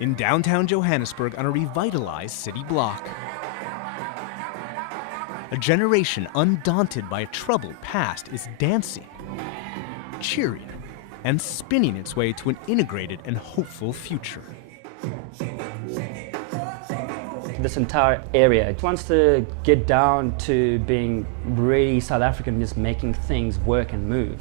in downtown Johannesburg on a revitalized city block. A generation undaunted by a troubled past is dancing, cheering, and spinning its way to an integrated and hopeful future. This entire area wants to get down to being really South African, just making things work and move.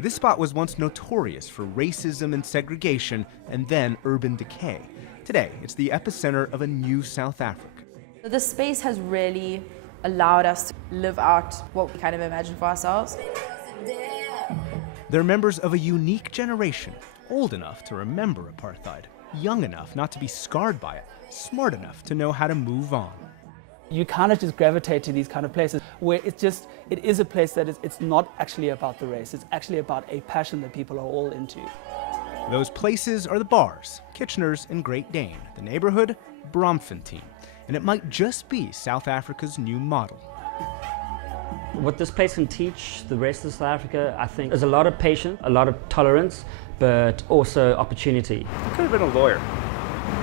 This spot was once notorious for racism and segregation and then urban decay. Today, it's the epicenter of a new South Africa. This space has really allowed us to live out what we kind of imagined for ourselves. They're members of a unique generation, old enough to remember apartheid, young enough not to be scarred by it, smart enough to know how to move on. You kind of just gravitate to these kind of places where it is a place that it's not actually about the race, it's actually about a passion that people are all into. Those places are the bars, Kitchener's and Great Dane, the neighborhood, Braamfontein, and it might just be South Africa's new model. What this place can teach the rest of South Africa, I think, is a lot of patience, a lot of tolerance, but also opportunity. I could have been a lawyer.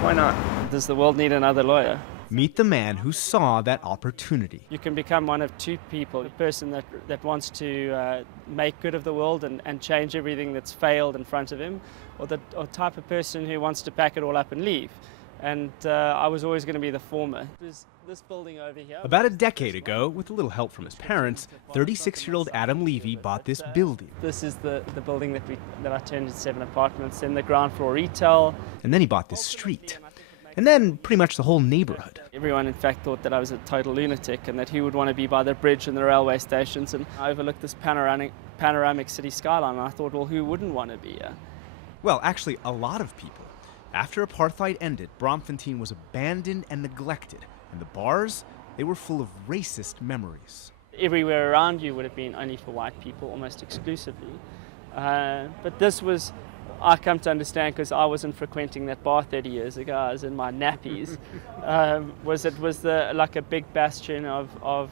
Why not? Does the world need another lawyer? Meet the man who saw that opportunity. You can become one of two people, a person that wants to make good of the world and change everything that's failed in front of him, or the type of person who wants to pack it all up and leave. And I was always going to be the former. There's this building over here. About a decade ago, with a little help from his parents, 36-year-old Adam Levy bought this building. This is the building that I turned into 7 apartments, in the ground floor retail. And then he bought this street. And then pretty much the whole neighborhood. Everyone, in fact, thought that I was a total lunatic and that he would want to be by the bridge and the railway stations. And I overlooked this panoramic city skyline, and I thought, well, who wouldn't want to be here? Well, actually, a lot of people. After apartheid ended, Braamfontein was abandoned and neglected, and the bars, they were full of racist memories. Everywhere around you would have been only for white people, almost exclusively. But this was, I come to understand, because I wasn't frequenting that bar 30 years ago, I was in my nappies, was like a big bastion of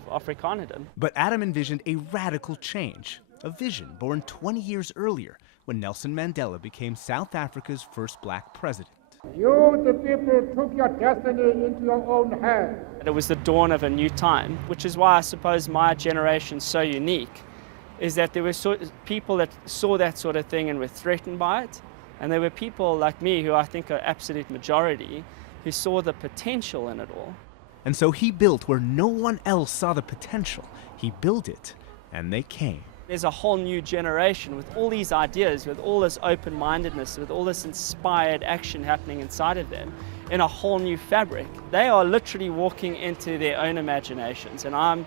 Afrikanerdom. But Adam envisioned a radical change, a vision born 20 years earlier, when Nelson Mandela became South Africa's first black president. You, the people, took your destiny into your own hands. It was the dawn of a new time, which is why I suppose my generation's so unique, is that there were people that saw that sort of thing and were threatened by it, and there were people like me, who I think are absolute majority, who saw the potential in it all. And so he built where no one else saw the potential. He built it, and they came. There's a whole new generation with all these ideas, with all this open-mindedness, with all this inspired action happening inside of them, in a whole new fabric. They are literally walking into their own imaginations, and I'm,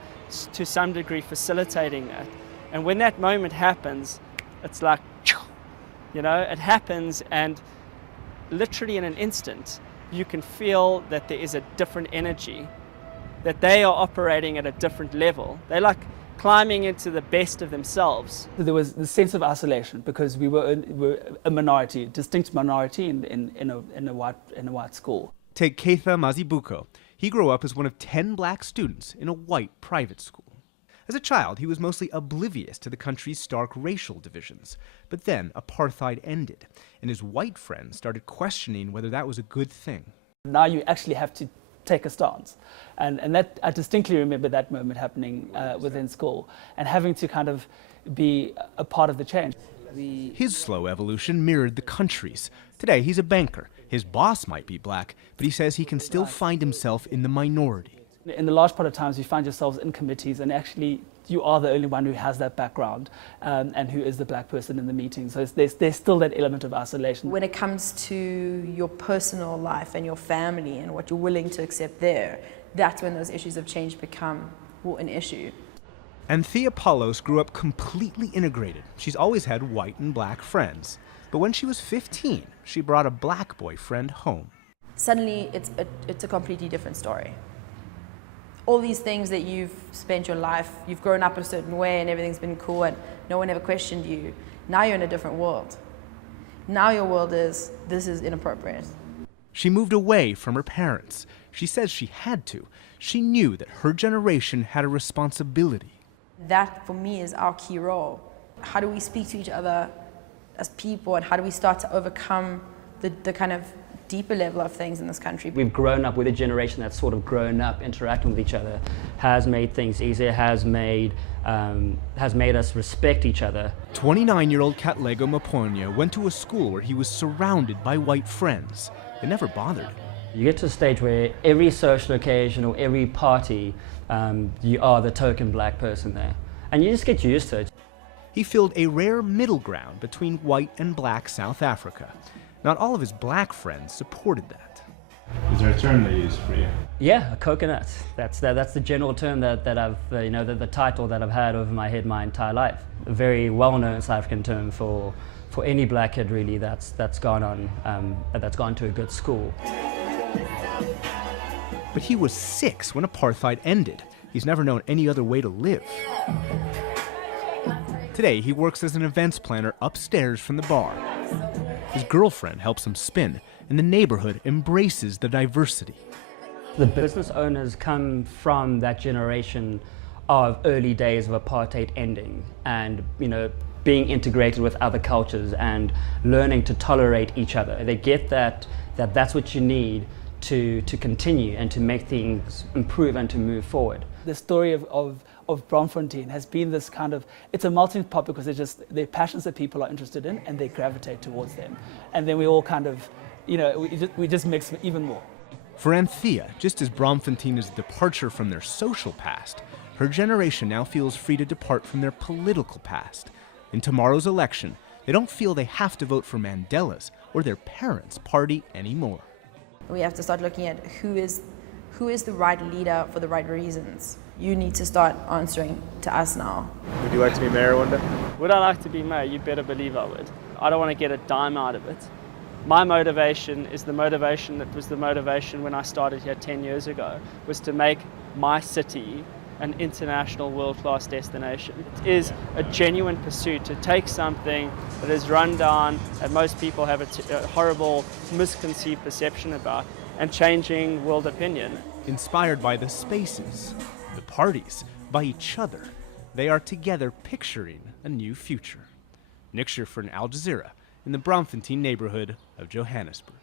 to some degree, facilitating that. And when that moment happens, it's like, you know, it happens, and literally in an instant, you can feel that there is a different energy, that they are operating at a different level. They're like climbing into the best of themselves. There was the sense of isolation because we were a minority, a distinct minority in a white school. Take Keitha Mazibuko. He grew up as one of 10 black students in a white private school. As a child, he was mostly oblivious to the country's stark racial divisions. But then apartheid ended, and his white friends started questioning whether that was a good thing. Now you actually have to take a stance. And that, I distinctly remember that moment happening within school and having to kind of be a part of the change. His slow evolution mirrored the country's. Today, he's a banker. His boss might be black, but he says he can still find himself in the minority. In the large part of times, you find yourselves in committees, and actually you are the only one who has that background and who is the black person in the meeting. So there's still that element of isolation. When it comes to your personal life and your family and what you're willing to accept there, that's when those issues of change become an issue. And Thea Paulos grew up completely integrated. She's always had white and black friends. But when she was 15, she brought a black boyfriend home. Suddenly, it's a completely different story. All these things that you've spent your life, you've grown up a certain way and everything's been cool and no one ever questioned you. Now you're in a different world. Now your world is, this is inappropriate. She moved away from her parents. She says she had to. She knew that her generation had a responsibility. That, for me, is our key role. How do we speak to each other as people, and how do we start to overcome the kind of deeper level of things in this country. We've grown up with a generation that's sort of grown up interacting with each other, has made things easier, has made us respect each other. 29-year-old Katlego Maponya went to a school where he was surrounded by white friends. It never bothered him. You get to a stage where every social occasion or every party, you are the token black person there. And you just get used to it. He filled a rare middle ground between white and black South Africa. Not all of his black friends supported that. Is there a term they use for you? Yeah, a coconut. That's the general term that I've, the title that I've had over my head my entire life. A very well-known South African term for any black kid really that's gone to a good school. But he was 6 when apartheid ended. He's never known any other way to live. Today, he works as an events planner upstairs from the bar. His girlfriend helps him spin, and the neighborhood embraces the diversity. The business owners come from that generation of early days of apartheid ending and, being integrated with other cultures and learning to tolerate each other. They get that's what you need to continue and to make things improve and to move forward. The story of Braamfontein has been this kind of, it's a melting pot because they're passions that people are interested in and they gravitate towards them. And then we all kind of, we just mix even more. For Anthea, just as Braamfontein is a departure from their social past, her generation now feels free to depart from their political past. In tomorrow's election, they don't feel they have to vote for Mandela's or their parents' party anymore. We have to start looking at who is the right leader for the right reasons. You need to start answering to us now. Would you like to be mayor one day? Would I like to be mayor? You better believe I would. I don't want to get a dime out of it. My motivation is the motivation that was the motivation when I started here 10 years ago, was to make my city an international world-class destination. It is a genuine pursuit to take something that is run down and most people have a horrible misconceived perception about and changing world opinion. Inspired by the spaces, the parties, by each other, they are together picturing a new future. Nick Schiffer in Al Jazeera in the Braamfontein neighborhood of Johannesburg.